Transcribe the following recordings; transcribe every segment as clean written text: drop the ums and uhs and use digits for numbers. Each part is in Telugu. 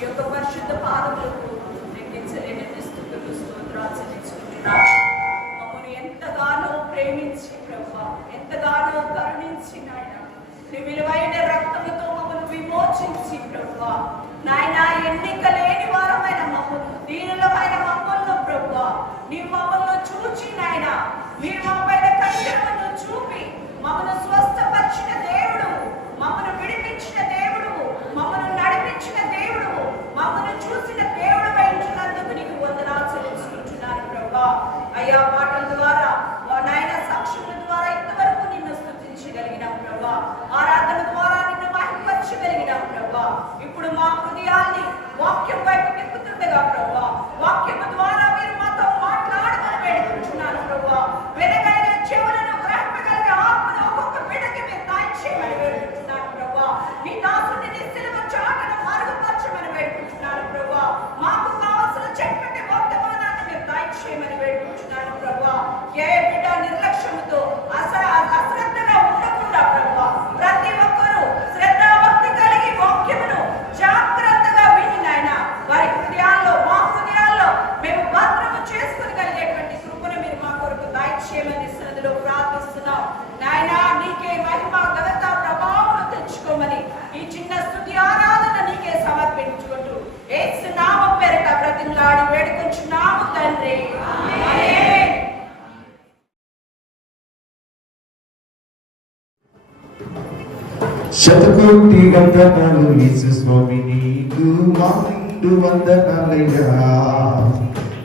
ఈ యొక్క పరిశుద్ధ పాదములకు ఎన్ని స్తుతులు స్తోత్రాలు చెల్లించుకుంటున్నాను. మమ్మల్ని ఎంతగానో ప్రేమించి ప్రభువా, ఎంతగానో కరుణించి నాయన నీ విలువైన రక్తముతో మమ్మల్ని విమోచించి ప్రభువా, నాయన ఎన్నిక లేని వారమైన మమ్మల్ని, దీనులమైన మమ్మల్ని ప్రభువా, నీ మమ్మల్ని చూచి నాయన మీరు మా పైన కనికరమును చూపి మమ్మల్ని స్వస్థపరిచిన దేవుడు, మమ్మల్ని విడిపించిన దేవుడు, మమ్మల్ని నడిపించిన దేవుడు, మమ్మల్ని చూసిన దేవుడు వైంచినందుకు నీకు వందనాలు చెల్లించుకుంటున్నాను ప్రభువా. అయ్యా మాటల ద్వారా నాయన సాక్షుల ద్వారా ఇంతవరకు నిన్ను స్తుతించగలిగినాం ప్రభువా, ఆరాధన ద్వారా నిన్ను మహిమపరచగలిగినాం ప్రభువా. ఇప్పుడు మా హృదయాల్ని వాక్యం వైపు తిప్పుతుండగా ప్రభువా, వాక్యము ద్వారా మీరు మాతో మాట్లాడమని వేడుకుంటున్నాను ప్రభువా. వెనకైన చెవులను గ్రహింపగలిగే ఆత్మను ఒక్కొక్క బిడ్డకి మీరు దయచేయమని వేడుకుంటున్నాను ప్రభువా. నీ దాసుని నీ సిలువ చాటును మరుగుపరచమని వేడుకుంటున్నాను ప్రభువా. మాకు కావాల్సిన చెప్పటి వర్తమానాన్ని మీరు దయచేయమని వేడుకుంటున్నాను ప్రభువా. ఏ బిడ్డ నిర్లక్ష్యముతో అశ్రద్ధగా ఉండకుండా ప్రభువా, ప్రతి ఒక్కరూ శ్రద్ధాభక్తి కలిగి వాక్యమును జాగ్రత్తగా విని నాయన వారి హృదయాల్లో, మా హృదయాల్లో మేము భద్రము చేసుకోగలిగేటువంటి కృపను మీరు మా కొరకు దయచేయమని సన్నిధిలో ప్రార్థిస్తున్నాం నాయన. నీకే మహిమ ఘనత ప్రభావం తెచ్చుకోమని ఈ చిన్న స్తుతి ఆరాధన నీకే సమర్పించుకుంటూ యేసు నామం పేరిట బ్రతిమలాడి వేడుకొంచున్నాము తండ్రి. ఆమేన్. శతకోటి వందనాలు యేసు స్వామి నీకు మా నిండు వందనాలయ్యా.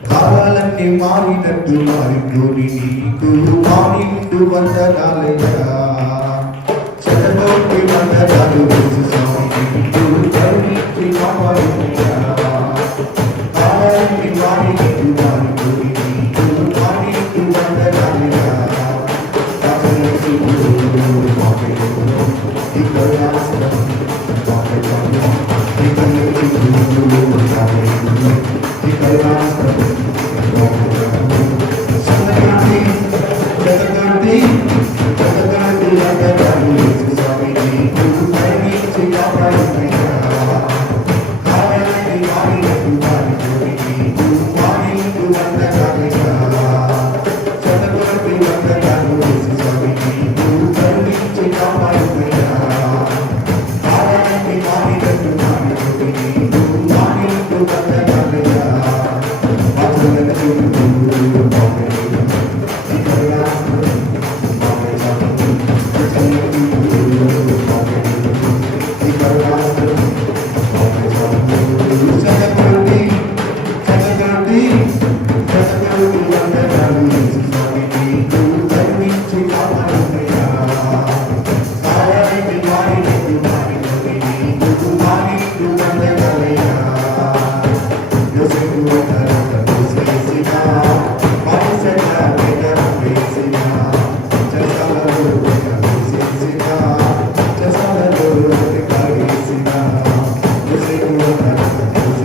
కాలాలన్నీ మారినట్టు మారిపోని నీకు మా నిండు వందనాలయ్యా. శతకోటి వందనాలు యేసు స్వామి నీకు కరుణించి కాపాడుమయ్యా. కాలాలన్నీ మారినట్టు మారిపోని నీకు మా నిండు వందనాలయ్యా.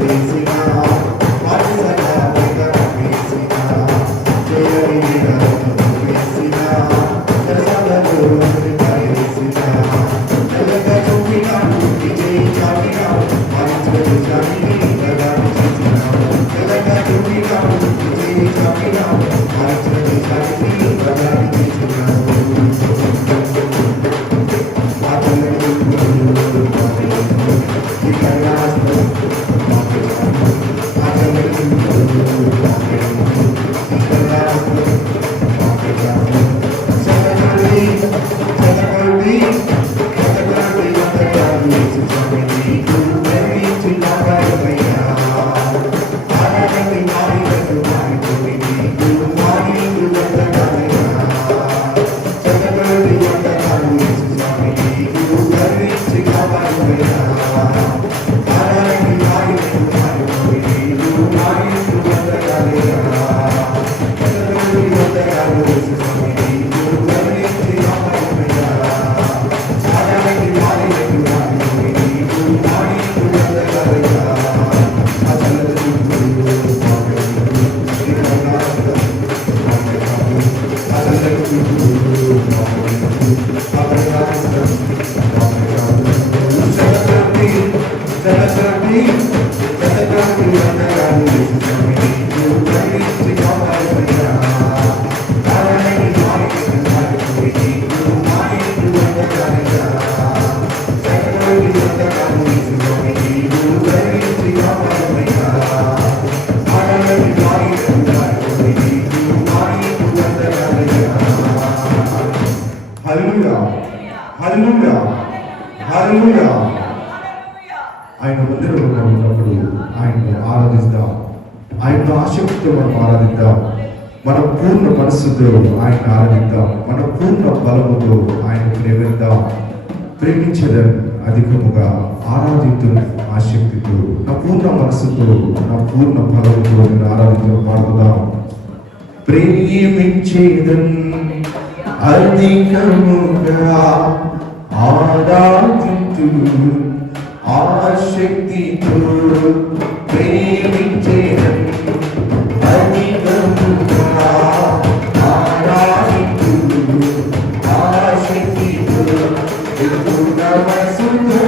Thank you. హల్లెలూయా. ఆయన మందిరంలో ఉన్నప్పుడు ఆయన్ను ఆరాధిద్దాం. ఆయన ఆసక్తితో మనం ఆరాధిద్దాం. మన పూర్ణ మనస్సుతో ఆయన ఆరాధిద్దాం. మన పూర్ణ బలముతో ఆయన ప్రేమించడం అధికముగా ఆరాధించు ఆసక్తితో నా పూర్ణ మనస్సుతో నా పూర్ణ బలముతో నేను ఆరాధించడం పాడుకుందాం. ప్రేమించేదం అధికముగా ఆరాధించు ఆసక్తితో ప్రేమించేదం అధికముగా ఆరాధించు ఆసక్తితో పూర్ణ మనస్సుతో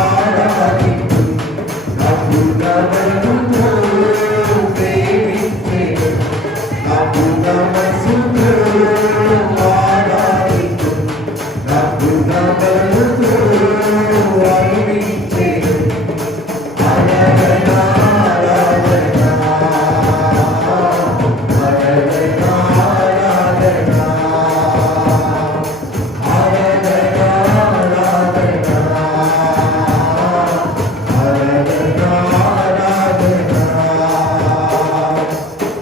ఆరాధించు నా పూర్ణ మనస్సుతో ప్రేమించేదం నా పూర్ణ మనస్సుతో ఆరాధించు నా పూర్ణ మనస్సుతో ఆరాధించేదం. ఆరాధన ఆరాధన ఆరాధన ఆరాధన ఆరాధన ఆరాధన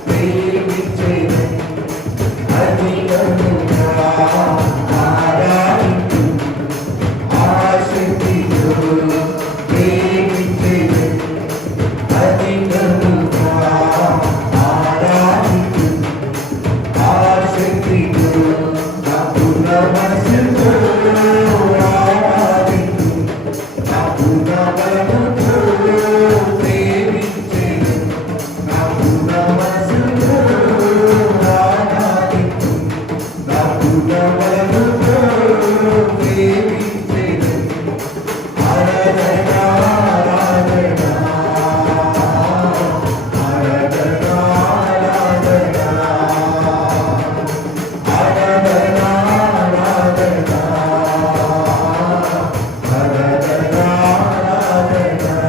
ప్రేమించేదం అధికముగా ఆరాధించు ఆసక్తితో ప్రేమించేదం అధికముగా ఆరాధించు ఆసక్తితో నా పూర్ణ మనస్సుతో ఆరాధించు నా పూర్ణ బలముతో ప్రేమించేదం నా పూర్ణ మనస్సుతో ఆరాధించు నా పూర్ణ బలముతో ప్రేమించేదం. ఆరాధన ఆరాధన ఆరాధన ఆరాధన ఆరాధన ఆరాధన ఆరాధన ఆరాధన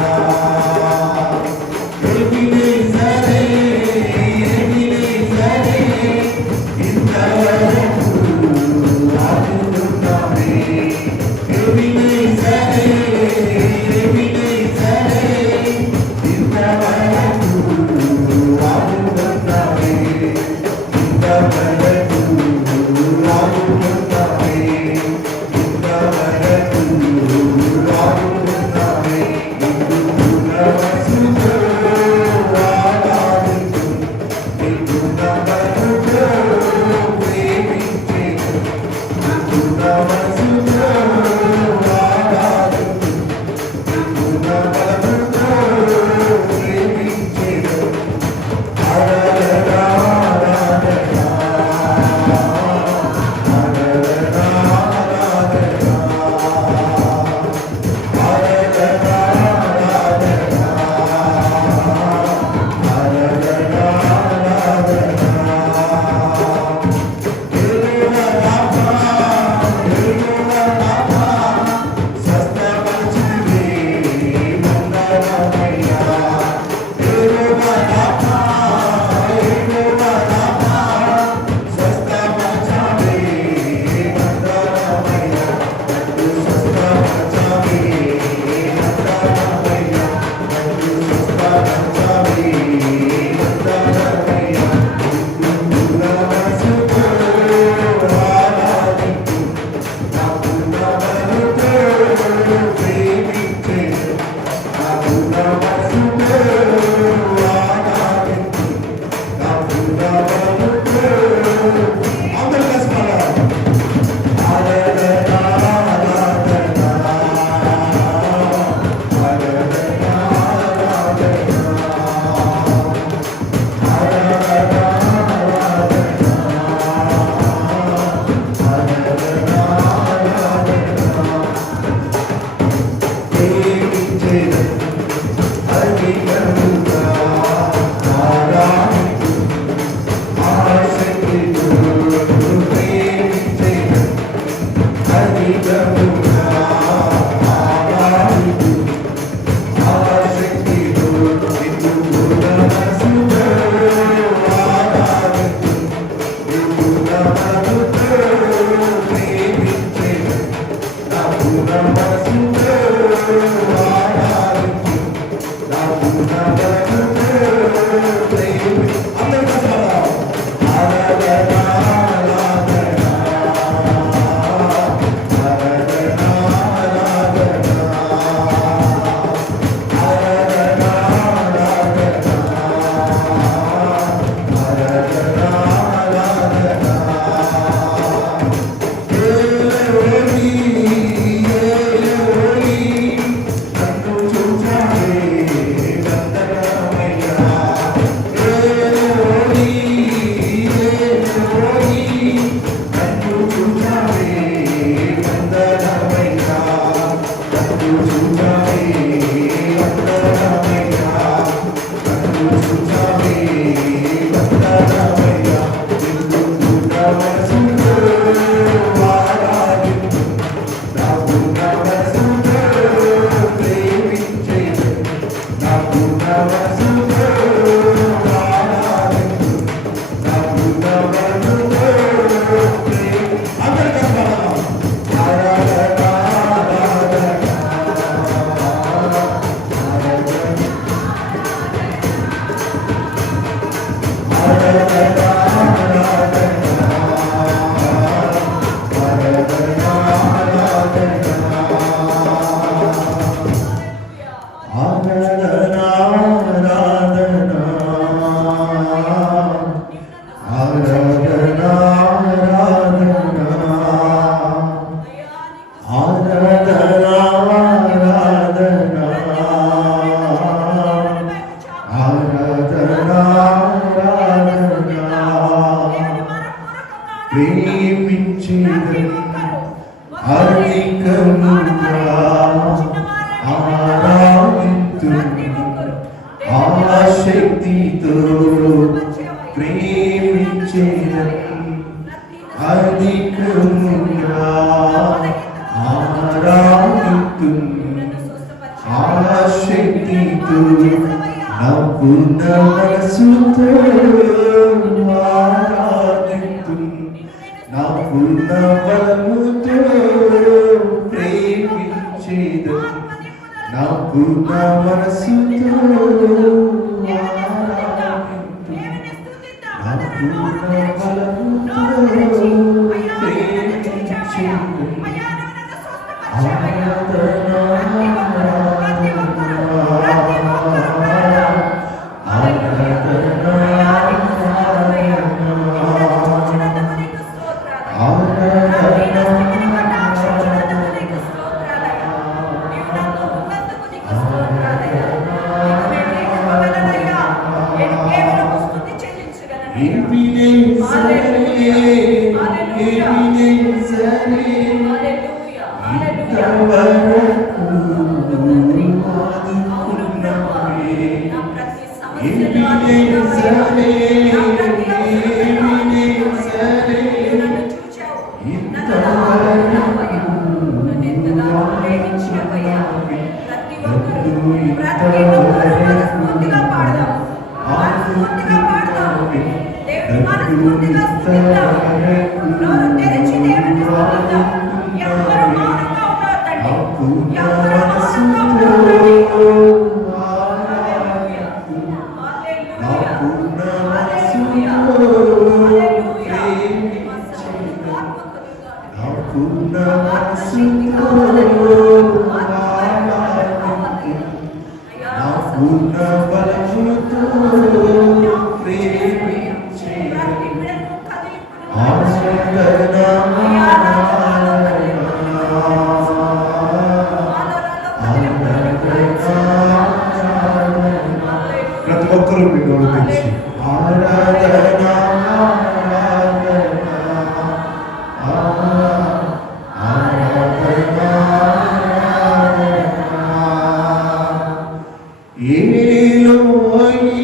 ఏలోయి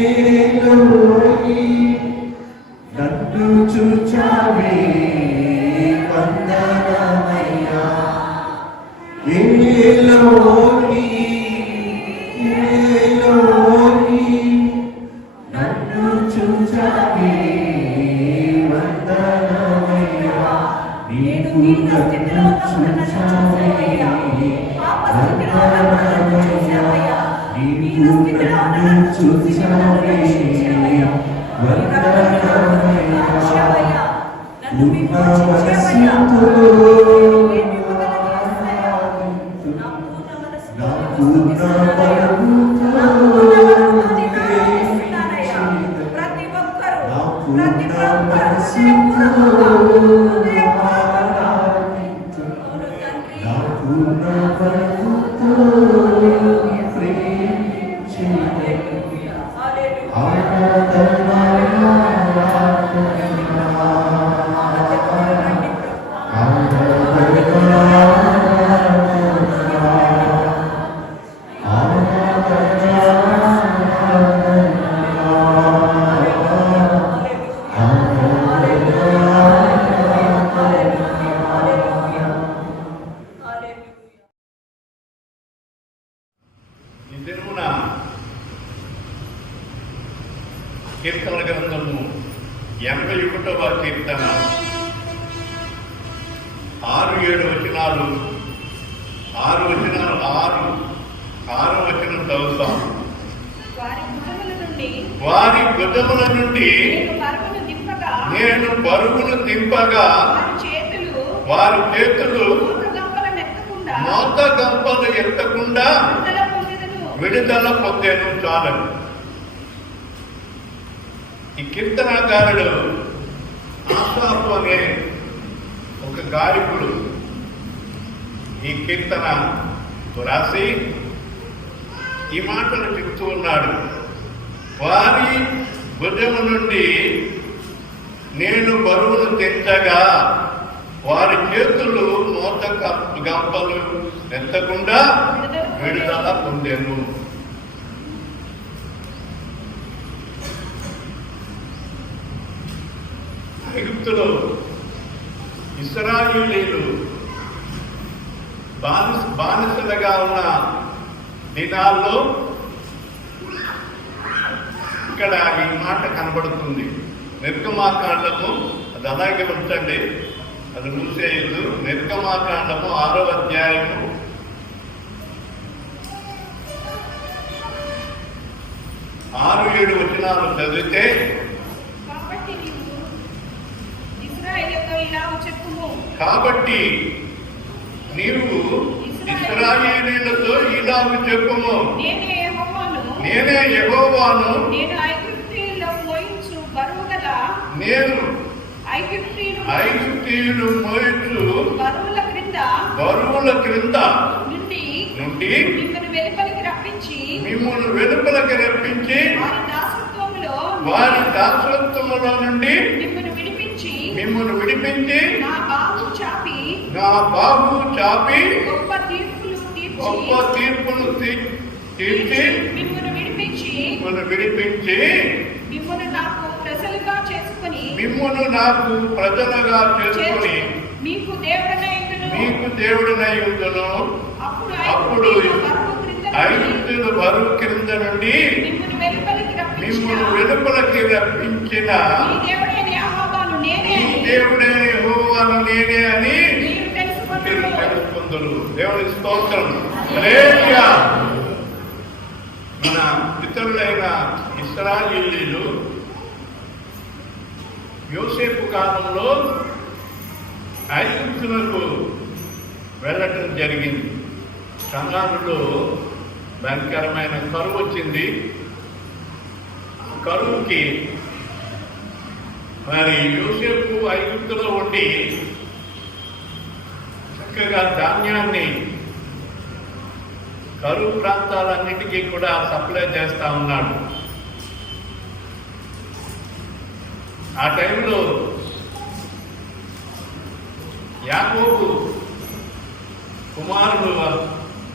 ఏలోయి నన్ను చూచావే వందనమయ్యా. ఏలోయి ఏలోయి నన్ను చూచావే వందనమయ్యా. నేను దీన స్థితిలో ఉన్నప్పుడు చూసావయ్యా. పాప స్థితిలో ఉన్నప్పుడు చూసావయ్యా. దీన స్థితిలో ఉన్నప్పుడు చూసావయ్యా. వందనమయ్యా. నన్ను విమోచించావయ్యా. నా పూర్ణ మనసుతో ప్రతి ఒక్కరూ ఈ దినమున కీర్తన గ్రంథము 81వ కీర్తన 6-7 వచనాలు 6 వచనం చదువుతాం. వారి భుజముల నుండి నేను బరువును దింపగా వారి చేతులు మోత గంపలు ఎత్తకుండా విడుదల పొందేను. చాలను ఈ కీర్తనాకారుడు ఆసాపు అనే ఒక గాయకుడు ఈ కీర్తన రాసి ఈ మాటలు చెప్తూ ఉన్నాడు. వారి భుజము నుండి నేను బరువును తెచ్చగా వారి చేతులు మోత గంపలు ఎత్తకుండా విడుదల పొందెను. ఐగుప్తులో ఇశ్రాయేలీయులు బానిసలుగా ఉన్న దినాల్లో ఇక్కడ ఈ మాట కనబడుతుంది. నిర్గమాకాండము అది అలాగే ఉంచండి, అది మూసేయదు. నిర్గమాకాండము 6వ అధ్యాయము 6-7 వచనాలు చదివితే, కాబట్టి నీవు ఇశ్రాయేలీయులతో ఇలాగు చెప్పుము, నేనే యెహోవాను, నేను ఐగుప్తీయులు మోయించు బరువుల క్రింద నుండి మిమ్మల్ని వెలుపలికి రప్పించి వారి దాసత్వములో నుండి మిమ్మల్ని విడిపించి నా బాహు చాపి గొప్ప తీర్పులు తీర్చి మిమ్మల్ని విడిపించి మిమ్మును నాకు ప్రజలుగా చేసుకొని మీకు దేవుడనై ఉండును. అప్పుడు ఐగుప్తుల బరువు క్రింద నుండి మిమ్మల్ని వెలుపలికి రప్పించిన దేవుడే యెహోవాను నేనే అని మీరు తెలుసుకుందురు. దేవుని స్తోత్రం. హల్లెలూయా. మన పితరులైన ఇశ్రాయేలీయులు యోసేపు కాలంలో ఐగుప్తులకు వెళ్ళటం జరిగింది. కనానులో భయంకరమైన కరువు వచ్చింది. కరువుకి మరి యోసేపు ఐగుప్తులో ఉండి చక్కగా ధాన్యాన్ని కరువు ప్రాంతాలన్నిటికీ కూడా సప్లై చేస్తా ఉన్నాడు. ఆ టైంలో యాకోబు కుమారుడు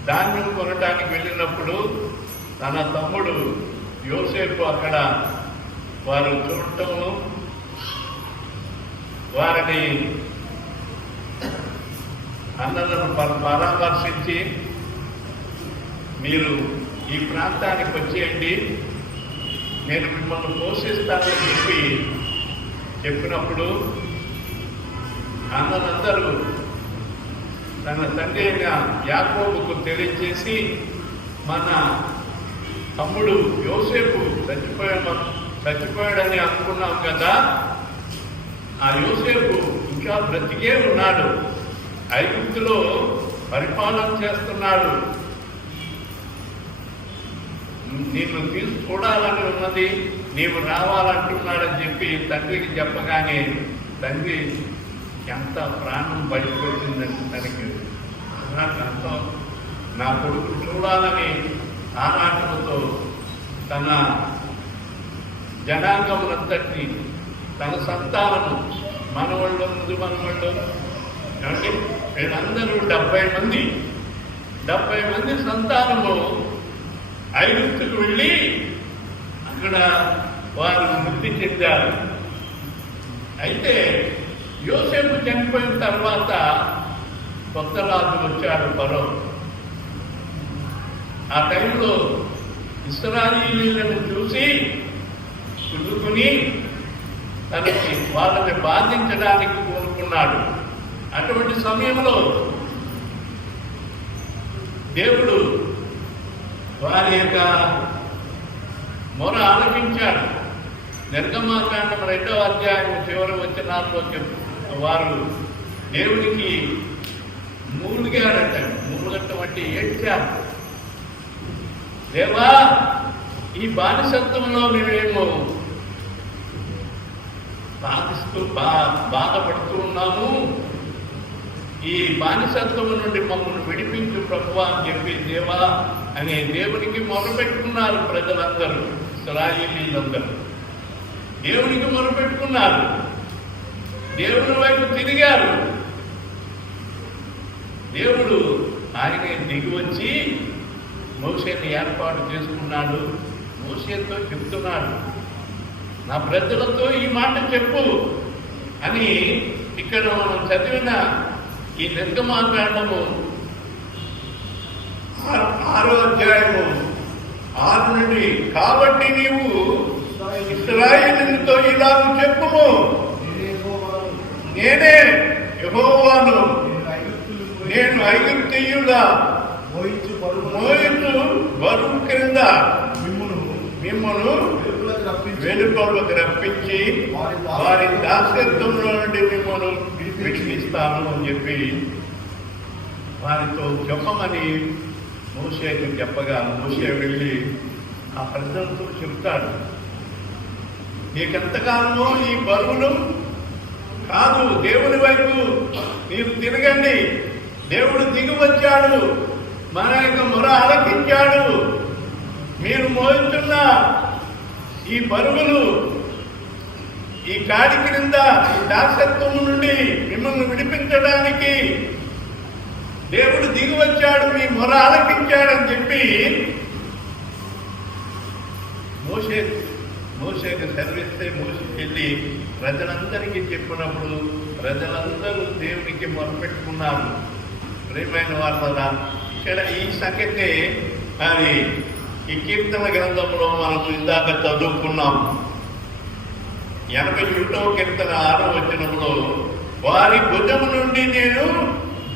ధాన్యం కొనటానికి వెళ్ళినప్పుడు తన తమ్ముడు యోసేపు అక్కడ వారు చూడటము, వారిని అన్నలను పరామర్శించి మీరు ఈ ప్రాంతానికి వచ్చేయండి, నేను మిమ్మల్ని పోషిస్తానని చెప్పినప్పుడు అన్నలందరూ తన తండ్రి అయిన యాకోబుకు తెలియజేసి, మన తమ్ముడు యోసేపు చచ్చిపోయాడని అనుకున్నాం కదా, ఆ యోసేపు ఇంకా బ్రతికే ఉన్నాడు, ఐగుప్తులో పరిపాలన చేస్తున్నాడు, నిన్ను చూడాలని ఉన్నది, నీవు రావాలంటున్నాడని చెప్పి తండ్రికి చెప్పగానే తండ్రి ఎంత ప్రాణం బయటపెట్టిందని తనకి ఎంతో నా కొడుకు చూడాలని ఆరాటంతో తన జనాంగమునంతటినీ, తన సంతానము, మనవాళ్ళు, ముందు మనవాళ్ళు, కాబట్టి వీళ్ళందరూ 70 మంది సంతానము ఐగుప్తుకు వెళ్ళి అక్కడ వారు మృతి చెందారు. అయితే యోసేపు చనిపోయిన తర్వాత కొత్త రాజు వచ్చాడు ఫరో. ఆ టైంలో ఇశ్రాయేలీయులను చూసి కుదుకుని తనకి వాళ్ళని బాధించడానికి కోరుకున్నాడు. అటువంటి సమయంలో దేవుడు వారి యొక్క మొర ఆలకించాడు. నిర్గమాకాండం 2వ అధ్యాయం చివరి వచనాల్లో వారు దేవునికి మూలిగారంట. మూలగట్టం అంటే ఏడ్చారు. దేవా, ఈ బానిసత్వంలో మేమేమో బాధపడుతూ ఉన్నాము, ఈ బానిసత్వం నుండి మమ్మల్ని విడిపించు ప్రభువా అని చెప్పి దేవా అనే దేవునికి మొరపెట్టుకున్నారు ప్రజలందరూ, ఇశ్రాయేలీయులందరూ దేవునికి మొరపెట్టుకున్నారు, దేవుని వైపు తిరిగారు. దేవుడు ఆయనే దిగి వచ్చి మోషేని ఏర్పాటు చేసుకున్నాడు. మోషేతో చెప్తున్నాడు, నా ప్రజలతో ఈ మాట చెప్పు అని. ఇక్కడ మనం చదివిన ఈ నిర్గమాకాండము 6వ అధ్యాయము 6 నుండి, కాబట్టి నీవు ఇశ్రాయేలుతో ఇలాగ చెప్పుము, నేనే యెహోవాను, నేను ఐగుప్తీయుల మోయించు బరువు క్రింద మిమ్మను వెలుపలకు రప్పించి వారి దాస్యత్వంలో నుండి మిమ్మల్ని విడిపిస్తాను అని చెప్పి వారితో చెప్పమని మోషేకి చెప్పగా మోషే వెళ్ళి ఆ ప్రజలతో చెప్తాడు, నీకెంతకాలమో ఈ బరువులు కాదు, దేవుని వైపు మీరు తిరగండి, దేవుడు దిగి వచ్చాడు, మన యొక్క మొర ఆలకించాడు, మీరు మోస్తున్న ఈ బరువులు, ఈ కాడి క్రింద ఈ దాసత్వం నుండి మిమ్మల్ని విడిపించడానికి దేవుడు దిగి వచ్చాడు, మీ మొర ఆలకించాడని చెప్పి మోషేకి సెలవిస్తే మోషే వెళ్ళి ప్రజలందరికీ చెప్పినప్పుడు ప్రజలందరూ దేవునికి మొరపెట్టుకున్నారు. ప్రియమైన వార్తలా, ఇక్కడ ఈ సంగతే అది ఈ కీర్తన గ్రంథంలో మనకు ఇందాక చదువుకున్నాం. 81వ కీర్తన 6వ వచనంలో, వారి భుజము నుండి నేను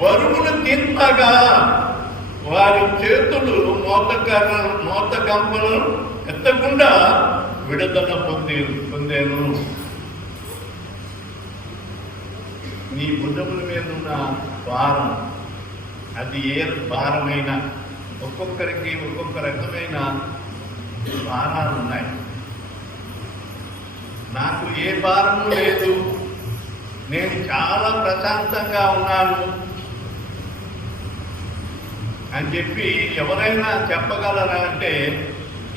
బరువును దింపగా వారి చేతులు మోత కంపను ఎత్తకుండా విడుదల పొందాను. నీ భుజముల మీద ఉన్న భారం, అది ఏ భారమైనా, ఒక్కొక్కరికి ఒక్కొక్క రకమైన భారాలు ఉన్నాయి. నాకు ఏ భారము లేదు, నేను చాలా ప్రశాంతంగా ఉన్నాను అని చెప్పి ఎవరైనా చెప్పగలరా అంటే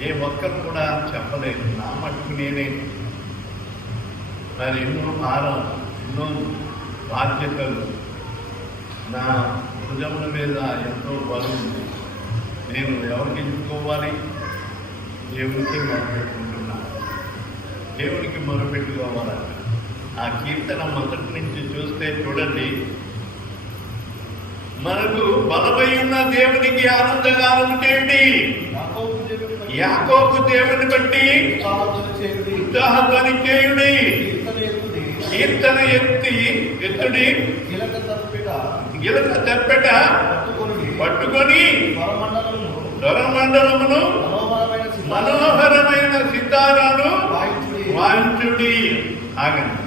ఏ ఒక్కరు కూడా చెప్పలేదు. నా మటుకు నేనే మరి ఎన్నో భారం, ఎన్నో బాధ్యతలు, నా భుజముల మీద ఎంతో బరువు నేను ఎవరికి చెప్పుకోవాలి? దేవునికి మొరపెట్టుకుంటున్నాను. దేవునికి మొరపెట్టుకోవాలంట. ఆ కీర్తన మొదటి నుంచి చూస్తే చూడండి, మనకు బలమైన దేవునికి ఆనందగానం చేయండి, యాకోబు దేవుని బట్టి ఉత్సాహధ్వని చేయుడి, కీర్తన ఎత్తుడి, గిలక తప్పెట పట్టుకొని స్వరమండలమును మనోహరమైన సితారాను వాయించుడి. ఆగండి.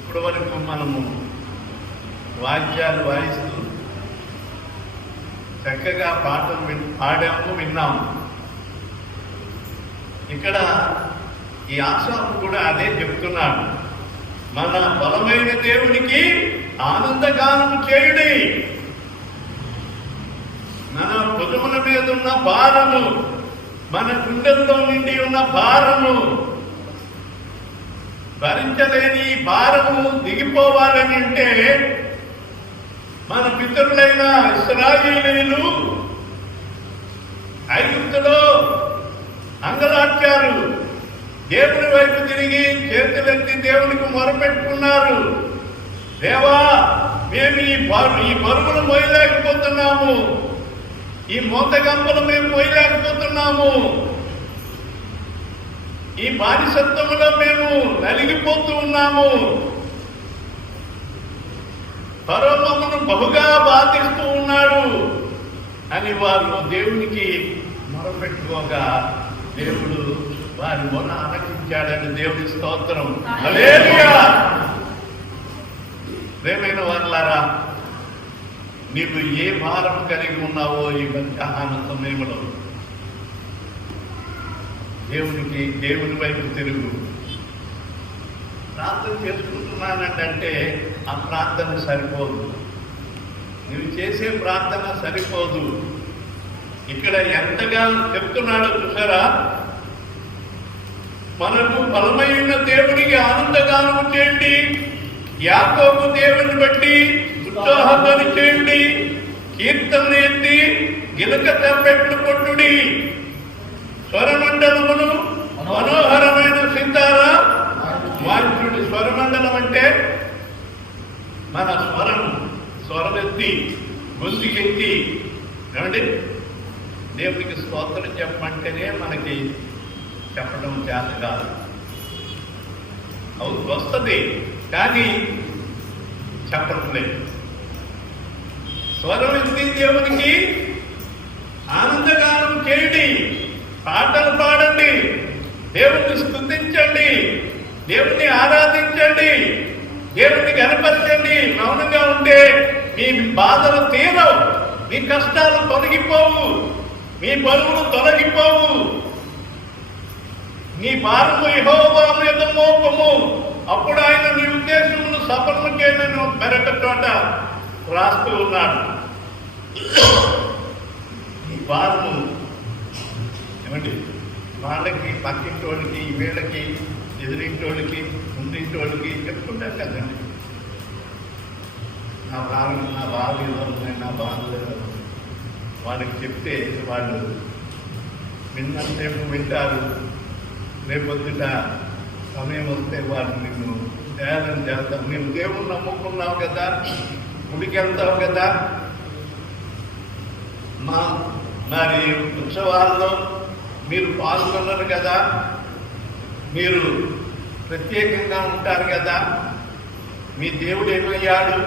ఇప్పుడు వరకు మనము వాద్యాలు వాయిస్తూ చక్కగా పాటలు పాడాము, విన్నాము. ఇక్కడ ఈ ఆశాపు కూడా అదే చెప్తున్నాడు, మన బలమైన దేవునికి ఆనందగానము చేయుడి. మన భుజముల మీద ఉన్న భారము, మన గుండెల్లో నిండి ఉన్న భారము, భరించలేని భారము దిగిపోవాలని అంటే మన పితరులైన ఇశ్రాయేలీయులు ఐగుప్తులో అంగలార్చారు. దేవుని వైపు తిరిగి చేతులెత్తి దేవునికి మొరపెట్టుకున్నారు. దేవా, మేము ఈ బరువులు మోయలేకపోతున్నాము, ఈ మోతగంపలు మేము మోయలేకపోతున్నాము, ఈ బానిసత్వంలో మేము నలిగిపోతూ ఉన్నాము, ఫరో మమ్మను బహుగా బాధిస్తూ ఉన్నాడు అని వారు దేవునికి మొరపెట్టుకోగా దేవుడు వారి మొన ఆలకించాడని దేవుని స్తోత్రం. హల్లెలూయా. ప్రియమైన వారలారా, నీవు ఏ భారం కలిగి ఉన్నావో ఈ మధ్యాహ్న సమయంలో దేవుని వైపు తిరుగు. ప్రార్థన చేసుకుంటున్నానంటే ఆ ప్రార్థన సరిపోదు, నువ్వు చేసే ప్రార్థన సరిపోదు. ఇక్కడ ఎంతగా చెప్తున్నాడో చూసారా, మనకు బలమైన దేవునికి ఆనందగానము చేయండి, యాకోబు దేవుని బట్టి ఉత్సాహధ్వని చేయండి, కీర్తన ఎత్తి గిలక తప్పెట్లు కొట్టుడి, స్వరమండలమును మనోహరమైన సితారా వాయించుడి. స్వరమండలం అంటే మన స్వరమెత్తి గొంతుకెత్తి, ఏమండి, దేవునికి స్తోత్రం చెప్పమంటేనే మనకి చెప్పడం చేత కాదు. వస్తుంది కానీ చెప్పట్లేదు. స్వరం ఎత్తి దేవునికి ఆనందగానం చేయండి, పాటలు పాడండి, దేవుణ్ణి స్తుతించండి, దేవుణ్ణి ఆరాధించండి, దేవుణ్ణి కనపరచండి. మౌనంగా ఉంటే మీ బాధలు తీరవు, మీ కష్టాలు తొలగిపోవు, మీ బరువులు తొలగిపోవు, నీ భారము యెహోవా మీద మోపము, అప్పుడు ఆయన నీ ఉద్దేశమును సఫలము చేయను మెరక చోట రాస్తూ ఉన్నాడు. నీ భారము ఏమండి, వాళ్ళకి పక్కింటోళ్ళకి వీళ్ళకి ఎదురింటోళ్ళకి ముందింటోళ్ళకి చెప్పుకుంటారు కదండి, నా బాధ ఏదో ఉన్నాయి, నా బాధలు వాళ్ళకి చెప్తే వాళ్ళు విన్నంతసేపు వింటారు. రేపొద్దుట సమయం వస్తే వాళ్ళు నిన్ను ధ్యానం చేస్తారు. నువ్వు దేవుణ్ణి నమ్ముకున్నావు కదా, గుడికి వెళ్తావు కదా, మరి ఉత్సవాల్లో మీరు పాల్గొన్నారు కదా, మీరు ప్రత్యేకంగా ఉంటారు కదా, మీ దేవుడు ఏమయ్యాడు,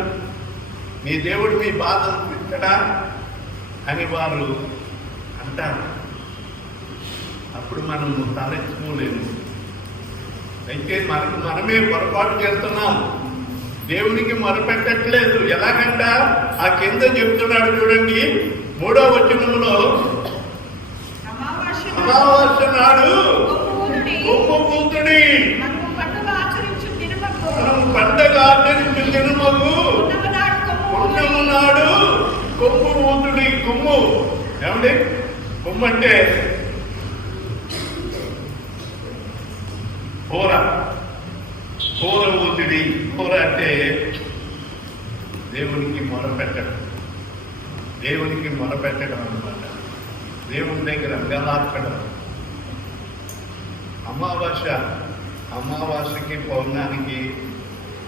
మీ దేవుడు మీ బాధను పెట్టడా అని వారు అంటారు. అప్పుడు మనం తలెత్తుకోలేము. అయితే మనమే పొరపాటు చేస్తున్నాం, దేవునికి మొరపెట్టట్లేదు. ఎలాగంట ఆ కింద చెప్తున్నాడు చూడండి, 3వ వచనంలో, అమావాస్య నాడు కొమ్ము పూతుడి, మనం పండగ ఆచరించు దినమగు పుణ్యము నాడు కొమ్ము పూతుడి. కొమ్ము ఏమండి, కొమ్ము అంటే కూర ఊతిడి. కూర అంటే దేవునికి మొరపెట్టడం. దేవునికి మొరపెట్టడం అన్నమాట. దేవుని దగ్గర అంగలార్పడం. అమావాస్యకి పౌర్ణానికి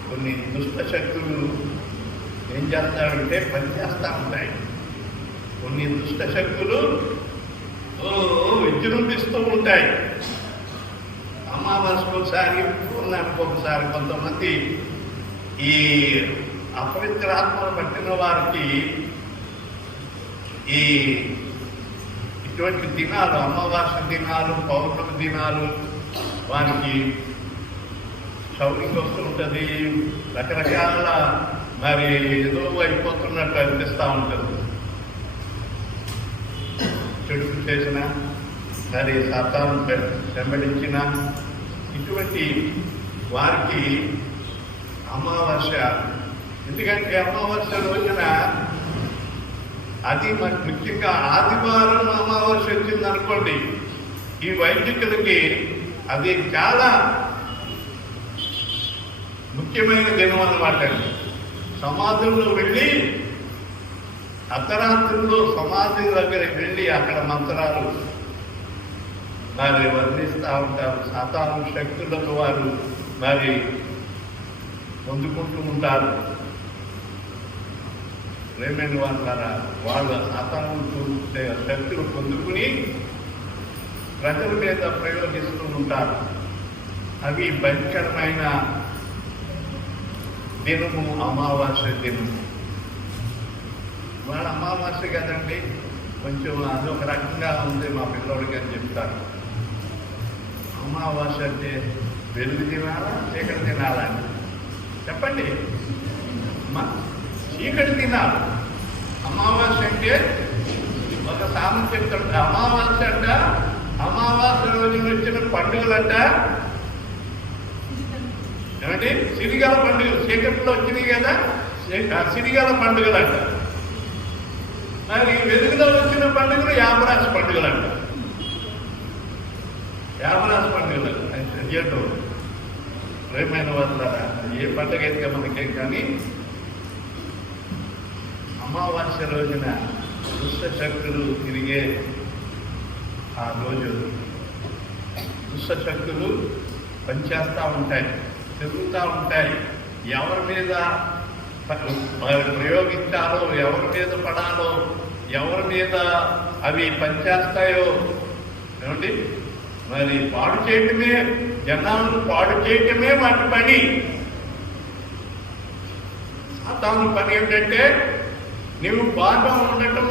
కొన్ని దుష్ట శక్తులు ఏం చేస్తాడంటే పనిచేస్తూ ఉంటాయి. కొన్ని దుష్ట శక్తులు విజృంభిస్తూ ఉంటాయి. అమావాస్యకు ఒకసారి, పౌర్ణానికి ఒకసారి కొంతమంది ఈ అపవిత్రాత్మను పట్టిన వారికి ఈ ఇటువంటి దినాలు, అమావాస్య దినాలు, పౌర్ణమి దినాలు వారికి షౌరింగ్ వస్తుంటుంది. రకరకాల మరి ఏదో అయిపోతున్నట్టు అనిపిస్తూ ఉంటుంది. చెడుపు చేసిన, మరి సాతాను వెంబడించిన ఇటువంటి వారికి అమావాస్య, ఎందుకంటే అమావాస్య రోజున అది ముఖ్యంగా ఆదివారం అమావాస్య వచ్చింది అనుకోండి, ఈ వైదికులకి అది చాలా ముఖ్యమైన దినం అన్నమాట. సమాధుల్లో వెళ్ళి అర్ధరాత్రుల్లో సమాధి దగ్గర వెళ్ళి అక్కడ మంత్రాలు మరి వర్ణిస్తూ ఉంటారు. సాతాను శక్తులను వారు మరి పొందుకుంటూ ఉంటారు. ప్రేమైన వాళ్ళ సాతాను శక్తులు పొందుకుని ప్రజల మీద ప్రయోగిస్తూ ఉంటారు. అవి భయంకరమైన దినము అమావాస్య దినము. వాళ్ళ అమావాస్య కదండి, కొంచెం అదొక రకంగా ఉంది మా పిల్లోడికి అని చెప్తారు. అమావాస్య అంటే వెలుగు తినాలా, చీకటి తినాలా అని చెప్పండి. చీకటి తినాలి. అమావాస్య అంటే ఒక సామెత చెప్తాడు. అమావాస్య అంట, అమావాస్య రోజున వచ్చిన పండుగలంట ఏమంటే సిరిగాల పండుగలు, చీకట్లో వచ్చినాయి కదా సిరిగాల పండుగలంట. మరి వెలుగులో వచ్చిన పండుగలు యామరాశి పండుగలంట. యామరాశి పండుగలు ఏంటో ప్రేమైన వాళ్ళ ఏ పండుగ అయితే మనకేం కానీ అమావాస్య రోజున దుష్ట శక్తులు తిరిగే ఆ రోజు దుష్ట శక్తులు పనిచేస్తూ ఉంటాయి, తిరుగుతూ ఉంటాయి. ఎవరి మీద ప్రయోగించాలో, ఎవరి మీద పడాలో, ఎవరి మీద అవి పనిచేస్తాయో ఏమండి మరి పాడు చేయటమే, జనాలను పాడు చేయటమే వాటి పని. సాతాను పని ఏంటంటే నువ్వు బాగా ఉండటం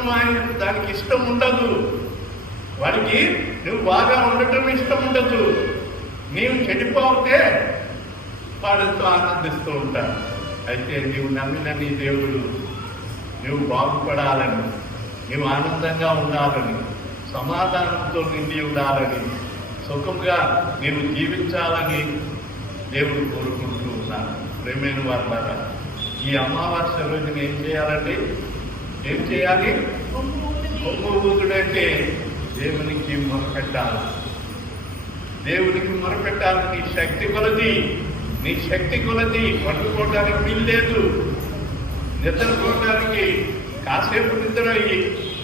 దానికి ఇష్టం ఉండదు. వాడికి నువ్వు బాగా ఉండటం ఇష్టం ఉండదు. నీవు చెడిపోతే వాడితో ఆనందిస్తూ ఉంటాడు. అయితే నీవు నమ్మిన నీ దేవుడు నువ్వు బాగుపడాలని, నువ్వు ఆనందంగా ఉండాలని, సమాధానంతో నిండి ఉండాలని, సుఖంగా నీవు జీవించాలని దేవుడు కోరుకుంటూ ఉన్నాను. ప్రేమైన వాళ్ళ ఈ అమావాస్య రోజున ఏం చేయాలండి? ఏం చేయాలి? కొమ్ము ఊదుడంటే దేవునికి మొరపెట్టాలి. దేవునికి మొరపెట్టాలి. నీ శక్తి కొలది, నీ శక్తి కొలది. పండుకోవడానికి వీల్లేదు, నిద్రపోవడానికి కాసేపు నిద్రయ్యి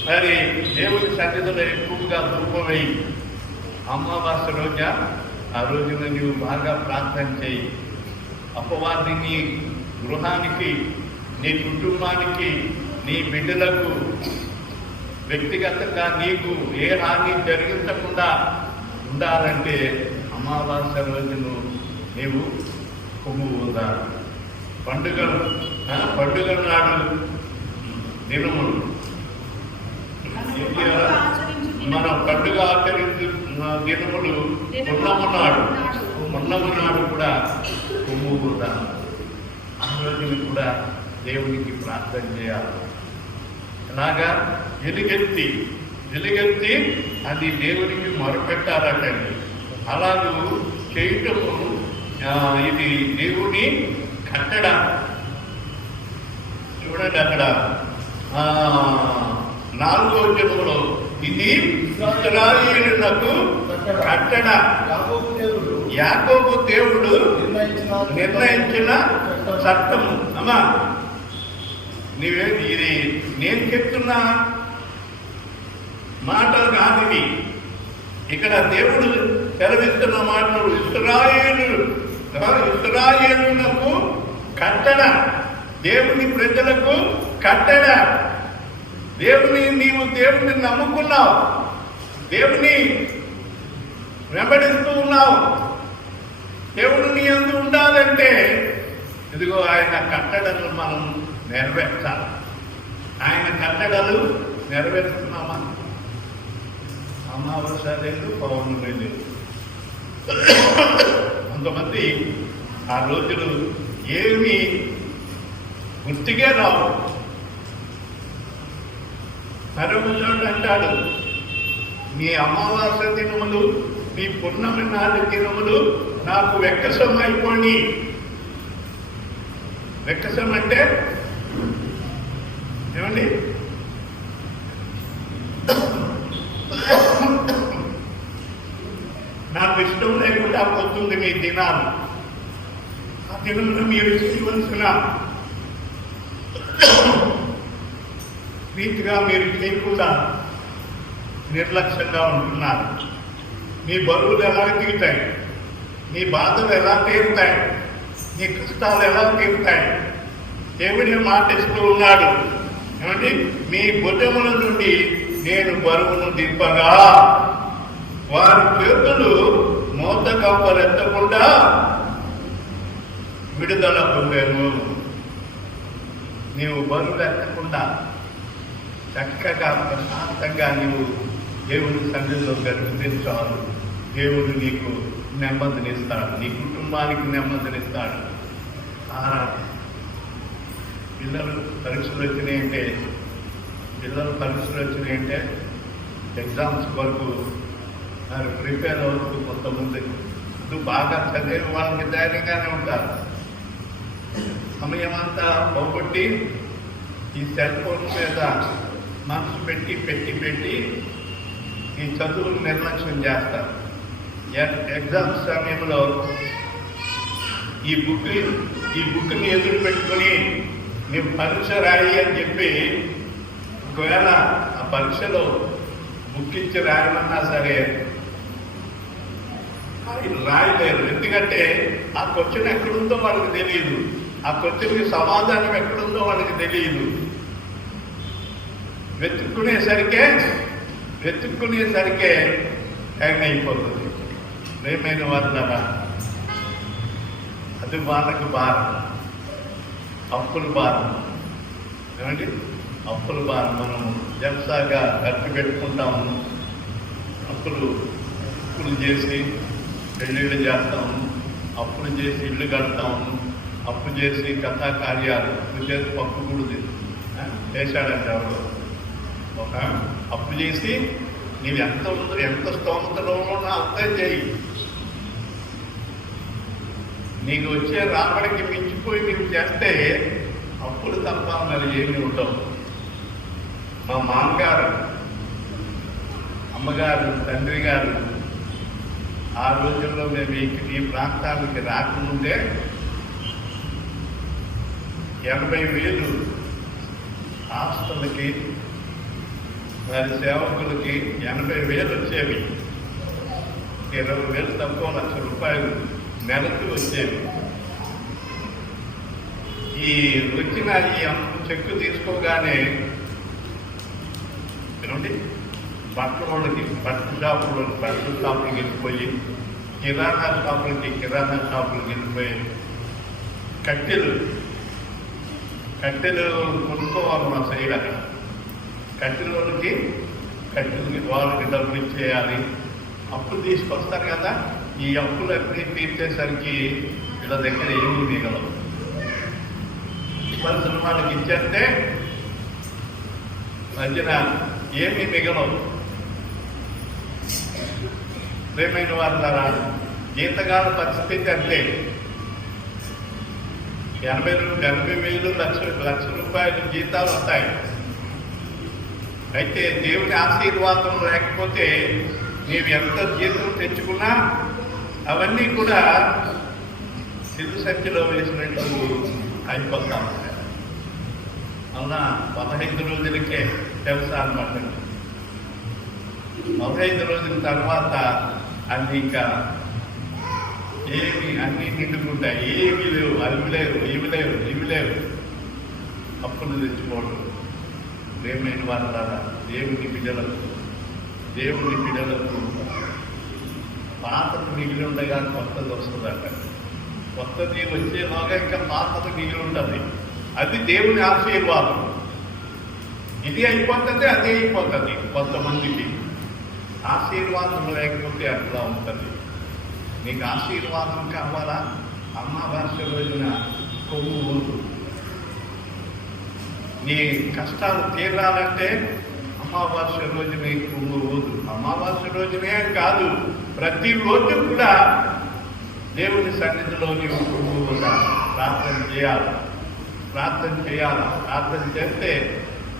మరి దేవుని సన్నిధిలో ఎక్కువగా ధూపమయ్యి అమావాస్య రోజు ఆ రోజున నీవు బాగా ప్రార్థన చేయి. అపవాది నీ గృహానికి, నీ కుటుంబానికి, నీ బిడ్డలకు, వ్యక్తిగతంగా నీకు ఏ హాని జరిగించకుండా ఉండాలంటే అమావాస్య రోజును నీవు కొమ్ము ఉండాలి. పండుగ నాడు దినములు మన పండుగ ఆచరించు దినములు పున్నము నాడు కూడా కొమ్ము ఉండాలి. ఆ రోజులు కూడా దేవునికి ప్రార్థన చేయాలి. అలాగా వెలుగెత్తి అది దేవునికి మొరపెట్టాలటండి. అలాగూ చేయటము ఇది దేవుని కట్టడ. చూడండి అక్కడ 4వ వచనంలో ఇది ఇశ్రాయేలునకు కట్టడ, యాకోబు దేవుడు నిర్ణయించిన చట్టము. అమ్మా నీవేమి ఇది నేను చెప్తున్న మాటలు కాదు ఇవి. ఇక్కడ దేవుడు సెలవిస్తున్న మాటలు ఇశ్రాయేలునకు కట్టడ, దేవుని ప్రజలకు కట్టడ. నీవు దేవుని నమ్ముకున్నావు, దేవుని వెంబడిస్తూ ఉన్నావు. దేవుడు నీ యందు ఉండాలంటే ఇదిగో ఆయన కట్టడలు మనం నెరవేర్చాలి. ఆయన కట్టడలు నెరవేరుస్తున్నామా? అమావాస్య లేదు, పౌర్ణమి లేదు. కొంతమంది ఆ రోజులు ఏమి గుర్తుకే రావు. మరొకటి అంటాడు, మీ అమావాస్య దినములు, మీ పున్నమి నాటి దినములు నాకు వెక్కసం అయిపోయి. వెక్కసం అంటే ఏమండి? నాకు ఇష్టం లేకుండా పోతుంది మీ దినాలు. ఆ దినంలో మీరు చేయవలసిన రీతిగా మీరు చేయకుండా నిర్లక్ష్యంగా ఉంటున్నారు. మీ బరువులు ఎలా తీరుతాయి, మీ బాధలు ఎలా తీరుతాయి, మీ కష్టాలు ఎలా తీరుతాయి? దేవుడి మాట ఇస్తూ ఉన్నాడు. ఏమండి? మీ భుజముల నుండి నేను బరువును దింపగా వారి చేతులు మోత కప్పలెత్తకుండా విడుదల పొందాను. నీవు బరువులు ఎత్తకుండా చక్కగా ప్రశాంతంగా నీవు దేవుని సన్నిధిలో గర్భించాలి. దేవుడు నీకు నెమ్మదినిస్తాడు, నీ కుటుంబానికి నెమ్మదినిస్తాడు. పిల్లలు పరీక్షలు వచ్చినాయంటే ఎగ్జామ్స్ వరకు మరి ప్రిపేర్ అవుతూ కొంతమంది బాగా చదివే వాళ్ళకి ధైర్యంగానే ఉంటారు. సమయం అంతా పోగొట్టి ఈ సెల్ ఫోన్ మీద మనసు పెట్టి ఈ చదువులు నిర్లక్ష్యం చేస్తారు. ఎగ్జామ్స్ సమయంలో ఈ బుక్ని ఎదురు పెట్టుకొని ನೀವು పరీక్ష రాయి అని చెప్పి ఒకవేళ ఆ పరీక్షలో బుక్ ఇచ్చి రాయమన్నా సరే రాయలేరు. ఎందుకంటే ఆ క్వశ్చన్ ఎక్కడుందో వాళ్ళకి తెలియదు, ఆ క్వశ్చన్కి సమాధానం ఎక్కడుందో వాళ్ళకి తెలియదు. వెతుక్కునేసరికే టైం అయిపోతుంది. ప్రేమైన వాళ్ళరా, అది వాళ్ళకు భారం, అప్పుల భారం. ఏమండి? అప్పుల భారం. మనం జల్సాగా ఖర్చు పెట్టుకుంటాము, అప్పులు చేసి పెళ్ళిళ్ళు చేస్తాము, అప్పులు చేసి ఇల్లు కడతాము, అప్పు చేసి కథా కార్యాలు చేసి పప్పు కూడా చేశాడంటే ఎవరు ఒక అప్పు చేసి నీవు ఎంత స్తోమతలో ఉన్నా అంతే చేయి. నీకు వచ్చే రాబడికి మించిపోయి నీవు చేస్తే అప్పులు తప్ప మరి ఏమీ ఉండవు. మా మామగారు, అమ్మగారు, తండ్రి గారు ఆ రోజుల్లో మేము ఈ ప్రాంతానికి రాకముందే 80,000 హాస్టల్కి వారి సేవకులకి 80,000 వచ్చేవి. 20,000 తక్కువ ₹1,00,000 నెలకి వచ్చేవి. ఈ వచ్చిన ఈ చెక్కు తీసుకోగానే బట్టలకి బట్టల షాపులకి వెళ్ళిపోయి కిరాణా షాపులకి వెళ్ళిపోయి కట్టెలు కొనుక్కోవాలి. మా సైడ్ అక్కడ కట్టెలకి వాళ్ళకి డబ్బులు ఇచ్చేయాలి. అప్పులు తీసుకొస్తారు కదా, ఈ అప్పులన్నీ తీర్చేసరికి వీళ్ళ దగ్గర ఏమీ మిగలవు. ఇవ్వాల్సిన వాళ్ళకి ఇచ్చేస్తే మధ్యన ఏమీ మిగలవు. ప్రేమైన వాళ్ళ జీతగాల పరిస్థితి అంటే 80,000 ₹1,00,000 జీతాలు వస్తాయి. అయితే దేవుని ఆశీర్వాదం లేకపోతే నీవు ఎంత జీతం తెచ్చుకున్నా అవన్నీ కూడా సిద్ధు సంఖ్యలో వేసినట్టు అయిపోతా ఉంటాయి. అవునా 15 రోజులకే తెలుసా అనమాట. 15 రోజుల తర్వాత అన్ని ఇంకా ఏమి అన్నీ నిండుకుంటాయి. ఏమి లేవు, అవి లేవు, ఇవి లేవు, ఇవి లేవు. అప్పులు తెచ్చుకోవడం. ప్రేమైన వాళ్ళ దేవుని బిడ్డలకు పాతకు మిగిలి ఉండగా కొత్తది వస్తుందట. కొత్తది వచ్చేలాగా ఇంకా పాతకు మిగిలి ఉంటుంది. అది దేవుని ఆశీర్వాదం. ఇది అయిపోతుంది, అదే అయిపోతుంది. కొంతమందికి ఆశీర్వాదం లేకపోతే అట్లా ఉంటుంది. నీకు ఆశీర్వాదం కావాలా? అమావాస్య రోజున కొమ్ము ఊరు. నీ కష్టాలు తీరాలంటే అమావాస్య రోజునే కొమ్ము ఊరు. అమావాస్య రోజునే కాదు, ప్రతిరోజు కూడా దేవుని సన్నిధిలో నీవు కొమ్ము ఊరాలి. ప్రార్థన చేయాలి. ప్రార్థన చేస్తే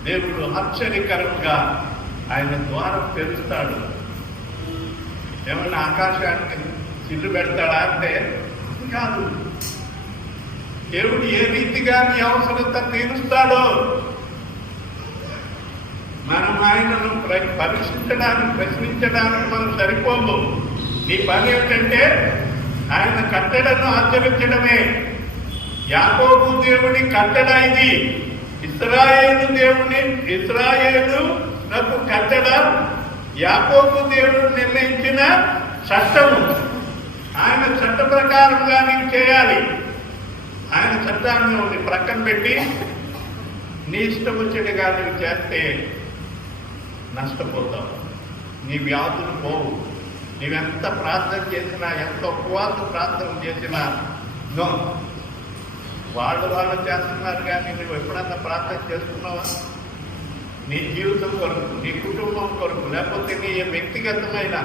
దేవుడు ఆశ్చర్యకరంగా ఆయన ద్వారం తెరుస్తాడు. ఏమన్నా ఆకాశానికి చిల్లు పెడతాడా అంటే కాదు. దేవుడు ఏ రీతిగా నీ అవసరత తీరుస్తాడో మనం ఆయనను ప్రశ్నించడానికి మనం సరిపోము. నీ పని ఏమిటంటే ఆయన కట్టడను ఆచరించడమే. యాకోబు దేవుని కట్టడ ఇది. ఇశ్రాయేలు నాకు కట్టడ యాకోబు దేవుడు నిర్ణయించిన చట్టము. ఆయన చట్ట ప్రకారంగా నీవు చేయాలి. ఆయన చట్టాన్ని ప్రక్కన పెట్టి నీ ఇష్టం వచ్చేట్టుగా నువ్వు చేస్తే నష్టపోతావు. నీ వ్యాధులు పోవు. నీవెంత ప్రార్థన చేసినా, ఎంత ఉపవాస ప్రార్థన చేసినా వాళ్ళు చేస్తున్నారు కానీ నువ్వు ఎప్పుడన్నా ప్రార్థన చేసుకున్నావా? నీ జీవితం కొరకు, నీ కుటుంబం కొరకు, లేకపోతే నీ వ్యక్తిగతమైన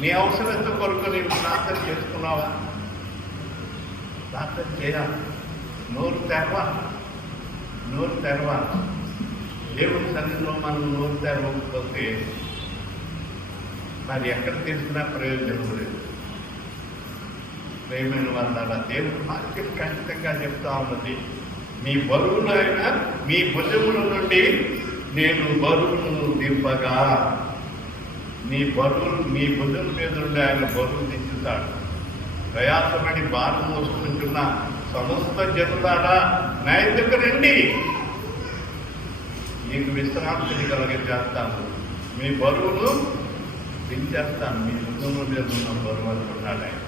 నీ అవసరత కొరకు నీవు ప్రార్థన చేసుకున్నావా? ప్రార్థన చేయాలి. నోరు తెరవాలి. దేవుని సన్నిధిలో మనం నోరు తెరవకపోతే మరి ఎక్కడ తెలిసినా ప్రయోజనం లేదు. ప్రేమైన వాళ్ళ దేవుడు వాక్యం ఖచ్చితంగా చెప్తా ఉన్నది. మీ బరువులైనా మీ భుజముల నుండి నేను బరువును దింపగా, మీ భుజం మీద నుండి ఆయన బరువు దించుతాడు. ప్రయాసపడి భారం మోసుకుంటున్న సమస్త జనులారా నా ఎదుకు రండి, మీకు విశ్రాంతిని కలిగజేస్తాను. మీ బరువును దించేస్తాను. మీ భుజముల మీద ఉన్న బరువు అనుకున్నాడు ఆయన.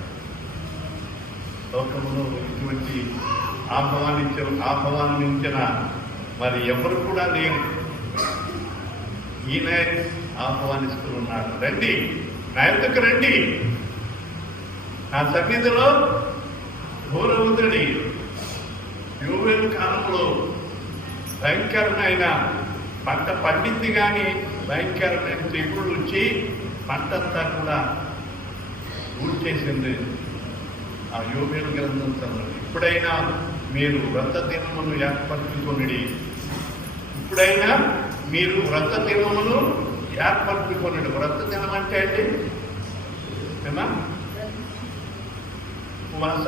లోకములో ఇటువంటి ఆహ్వానించిన మరి ఎవరు కూడా లేరు. ఈయన ఆహ్వానిస్తూ ఉన్నాడు. రండి, నా యొద్దకు రండి, నా సన్నిధిలో ఘోరవుతుడి. యూవేలు కాలంలో భయంకరమైన పంట పండింది కానీ భయంకరమైన తెగుళ్ళు వచ్చి పంటంతా కూడా ఊడ్చేసింది. ఆ యోవేలు గ్రంథం చదవండి. ఇప్పుడైనా మీరు వ్రత దినమును ఏర్పరచుకొనిడి. ఇప్పుడైనా మీరు వ్రత దినమును ఏర్పరచుకొనిడి. వ్రత దినం అంటే అండి ఏమా? ఉపవాస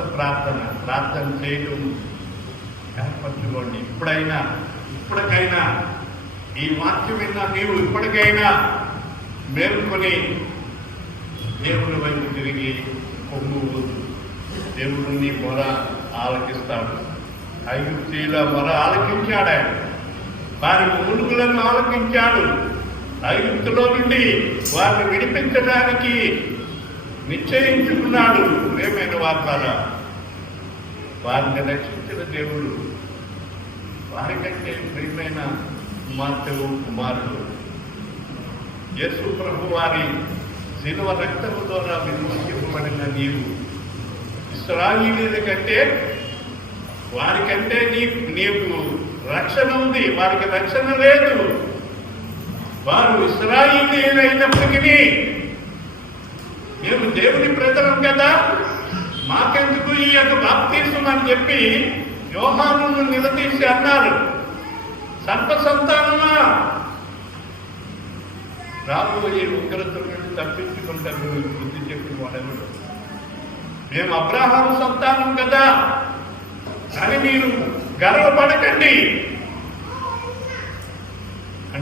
ప్రార్థన చేయడం ఏర్పరచుకోండి. ఇప్పటికైనా ఈ వాక్యం విన్నా నీవు ఇప్పటికైనా మేల్కొని దేవుని వైపు తిరిగి కొమ్ము. దేవుడు నీ మొర ఆలకిస్తాడు. ఐగుప్తీయుల మొర ఆలకించాడు ఆయన. వారి మూలుగులను ఆలకించాడు. ఐగుప్తులో నుండి వారిని విడిపించడానికి నిశ్చయించుకున్నాడు. ప్రేమైన వార్తారా, వారిని రక్షించిన దేవుడు వారికంటే ప్రియమైన కుమారుడు యేసు ప్రభు వారి శిలువ రక్తము ద్వారా విమోచింపబడిన నీవు ఇశ్రాయేలీయుల కంటే వారికంటే నీకు రక్షణ ఉంది. వారికి రక్షణ లేదు. వారు ఇశ్రాయేలీయులైనప్పటికీ మేము దేవుని ప్రజలం కదా, మాకెందుకు ఈ యొక్క బాప్తిసం అని చెప్పి యోహానును నిలదీసి అన్నారు. సర్వ సంతానమా, రాబోయే ఉగ్రత నుండి తప్పించుకుంటారు బుద్ధి చెప్పి వాడెవడు. మేము అబ్రాహాము సంతానం కదా అని మీరు గర్వపడకండి.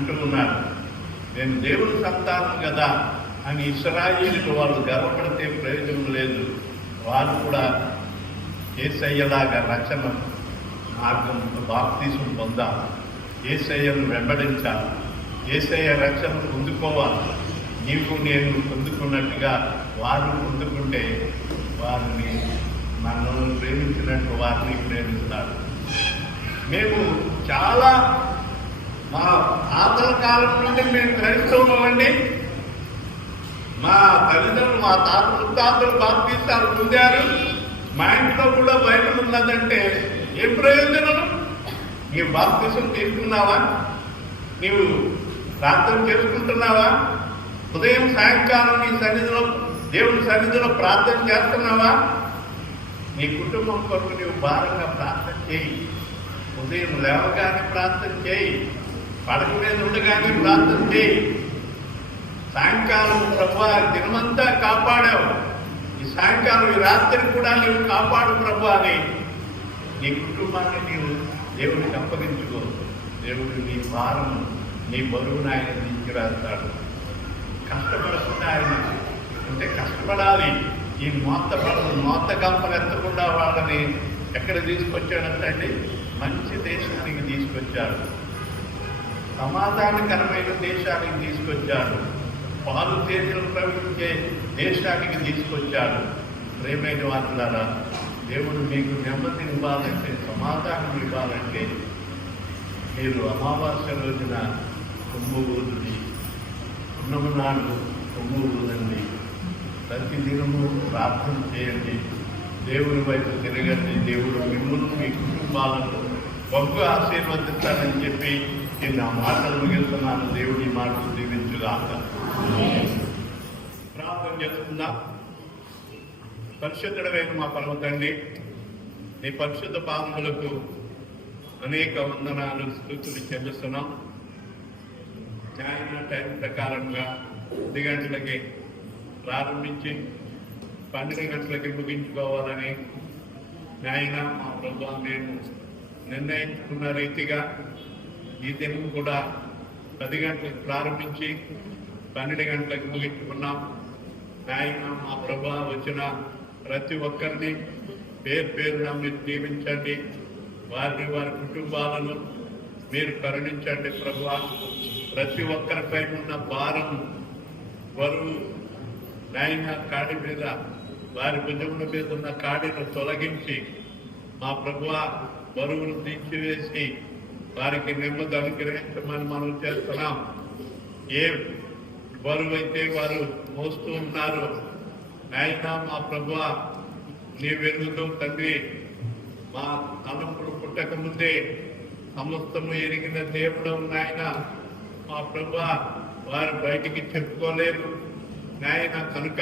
అంటూ ఉన్నారు. నేను దేవుని సంతానం కదా అని ఇశ్రాయేలుకు వాళ్ళు గర్వపడితే ప్రయోజనం లేదు. వారు కూడా యేసయ్యలాగా రక్షణ మార్గం బాప్తిసం పొందాలి, యేసయ్యను వెంబడించాలి, యేసయ్య రక్షణ పొందుకోవాలి. నీవు నేను పొందుకున్నట్టుగా వారు పొందుకుంటే వారిని మనల్ని ప్రేమించినట్టు వారిని ప్రేమిస్తారు. మేము చాలా మా తాతల కాలం నుండి మేము క్రైస్తవులు అండి. మా తల్లిదండ్రులు మా ముత్తాతలు బాప్తిసాలు పొందారు. మా ఇంట్లో కూడా బైబిల్ ఉన్నదంటే ఏం ప్రయోజనం? నీవు బాప్తిసం తీసుకున్నావా? నీవు ప్రార్థన చేసుకుంటున్నావా? ఉదయం సాయంకాలం నీ సన్నిధిలో దేవుని సన్నిధిలో ప్రార్థన చేస్తున్నావా? నీ కుటుంబం కొరకు నీవు భారంగా ప్రార్థన చేయి. ఉదయం లేవగానే ప్రార్థన చేయి, పడక మీద ఉండగానే ప్రార్థన చేయి. సాయంకాలం ప్రభువా దినమంతా కాపాడావు, ఈ సాయంకాలం ఈ రాత్రి కూడా నీవు కాపాడు ప్రభు అని నీ కుటుంబాన్ని నీవు దేవుడికి అప్పగించుకో. దేవుడు నీ భారం నీ బరువును ఆయన తీసుకురాస్తాడు. కష్టపడకుండా ఆయన అంటే కష్టపడాలి. ఈ మోత గంపలు ఎత్తకుండా వాళ్ళని ఎక్కడ తీసుకొచ్చాడంటే మంచి దేశానికి తీసుకొచ్చాడు, సమాధానకరమైన దేశానికి తీసుకొచ్చాడు, పాలు తేనెలు ప్రవహించే దేశానికి తీసుకొచ్చాడు. ప్రేమైన వాళ్ళారా, దేవుడు మీకు నెమ్మదిని ఇవ్వాలంటే, సమాధానం ఇవ్వాలంటే మీరు అమావాస్య రోజున కొమ్ము ఊదుని, పున్నమ నాడు కొమ్ము ఊదండి, ప్రతి దినము ప్రార్థన చేయండి, దేవుని వైపు తిరగండి. దేవుడు మిమ్మల్ని మీ కుటుంబాలను గొప్ప ఆశీర్వదిస్తానని చెప్పి నేను ఆ మాటలు ముగిస్తున్నాను. దేవుడి మాటలు దీవించుగాక. ప్రార్థన చేస్తుందా? పరిశుద్ధుడైన మా పరమ తండ్రి, నీ పరిశుద్ధ పాదములకు అనేక వందనాలు, స్తుతులు చెల్లిస్తున్నాం. న్యాయమైన టైం ప్రకారంగా 10 గంటలకి ప్రారంభించి 12 గంటలకి ముగించుకోవాలని న్యాయంగా మా ప్రభుత్వం నేను నిర్ణయించుకున్న రీతిగా ఈ దినం కూడా 10 గంటలకు ప్రారంభించి 12 గంటలకు ముగించుకున్నాం. న్యాయంగా మా ప్రభు వచ్చిన ప్రతి ఒక్కరిని పేరు పేరున మీరు దీవించండి, వారిని వారి కుటుంబాలను మీరు కరుణించండి ప్రభువా. ప్రతి ఒక్కరిపై ఉన్న భారం బరువు నాయన కాడి మీద, వారి భుజముల మీద ఉన్న కాడిని తొలగించి మా ప్రభువా బరువును తీసివేసి వారికి నెమ్మది అనుగ్రహించమని మనం చేస్తున్నాం. ఏ బరువు అయితే వారు మోస్తూ ఉన్నారు నాయన మా ప్రభువా, నీ వెలుగుతో తండ్రి మా తలంపులు పుట్టక ముందే సమస్తము ఎరిగిన దేవుడు నాయన మా ప్రభువా, వారు బయటికి చెప్పుకోలేరు నాయన. కనుక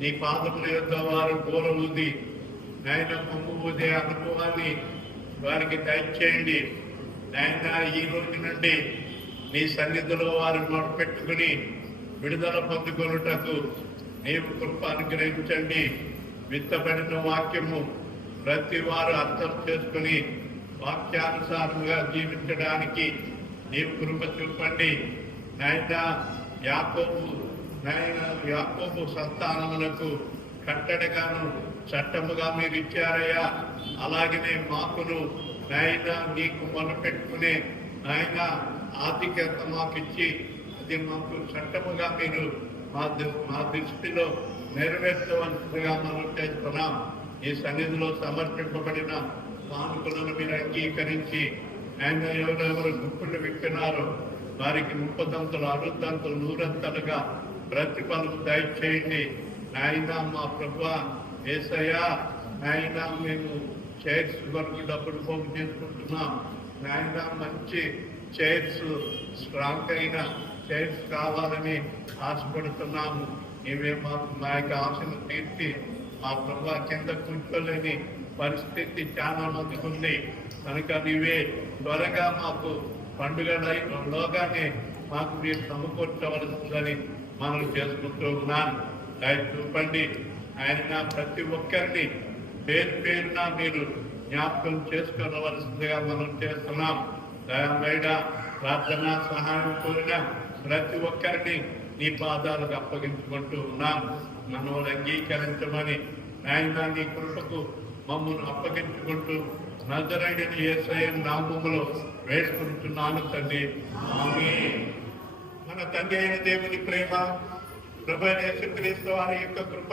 నీ పాదముల యొక్క వారు గోర ఊది నాయన కొమ్ము ఊదే అనుభవాన్ని వారికి దయచేయండి నాయన. ఈ రోజు నుండి నీ సన్నిధిలో వారు మొదలుపెట్టుకుని విడుదల పొందుకొనుటకు నీవు కృప అనుగ్రహించండి. విత్తబడిన వాక్యము ప్రతి వారు అర్థం చేసుకుని వాక్యానుసారంగా జీవించడానికి నీవు కృప చూపండి నాయన. యాకోబు సంతానములకు కట్టడగాను చట్టముగా మీరు ఇచ్చారయ్యా. అలాగనే మాకును నాయన నీకు మొదలుపెట్టుకునే నాయన ఆధిక్యత మాకు ఇచ్చి అది మాకు చట్టముగా మీరు మా దృష్టిలో నెరవేర్చవలసిందిగా మనం చేస్తున్నాం. ఈ సన్నిధిలో సమర్పింపబడిన కానుకలను మీరు అంగీకరించి ఆయన ఎవరెవరు గుప్పులు విప్పినారో వారికి 30 60 100 ప్రతిఫలం దయచేయండి నాయన. మా ప్రభువా యేసయ్యా నాయన, మేము చైర్స్ వరకు డబ్బులు పోగు చేసుకుంటున్నాం నాయన. మంచి చైర్స్, స్ట్రాంగ్ అయిన చైర్స్ కావాలని ఆశపడుతున్నాము. ఇవే మాకు మా యొక్క ఆశను తీర్చి మా ప్రభువా కింద కూర్చోలేని పరిస్థితి చాలా మందికి ఉంది కనుక నీవే త్వరగా మాకు పండుగలోగానే మాకు మీరు సమకూర్చవలసిందని మనం చేసుకుంటూ ఉన్నాను. దయ చూపండి ఆయన. ప్రతి ఒక్కరిని పేరు పేరున మీరు జ్ఞాపకం చేసుకోవలసిందిగా మనం చేస్తున్నాం. దయా ప్రార్థన సహాయం కోరిన ప్రతి ఒక్కరిని నీ పాదాలకు అప్పగించుకుంటూ ఉన్నాం. మనవులు అంగీకరించమని నాయన నీ కృపకు మమ్మల్ని అప్పగించుకుంటూ నజరైన యేసయ్య నామములో వేడుకుంటున్నాను తండ్రి. ఆమేన్. మన తండ్రి అయిన దేవుని ప్రేమ, ప్రభు అయిన యేసుక్రీస్తు వారి యొక్క కృప,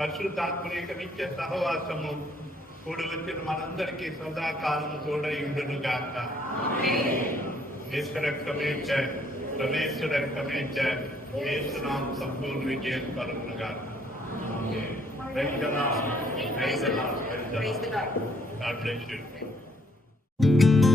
పరిశుద్ధాత్మని యొక్క నిత్య సహవాసము కూడి వచ్చిన మనందరికీ సదాకాలం తోడై ఉండును గాక. యేసు రక్తమే జయ, రమేశ్ రక్తమే జయ, యేసు నామం సంపూర్ణ విజయం కలుగును గాక. Praise the Lord. Praise the Lord. Praise the Lord. God bless you.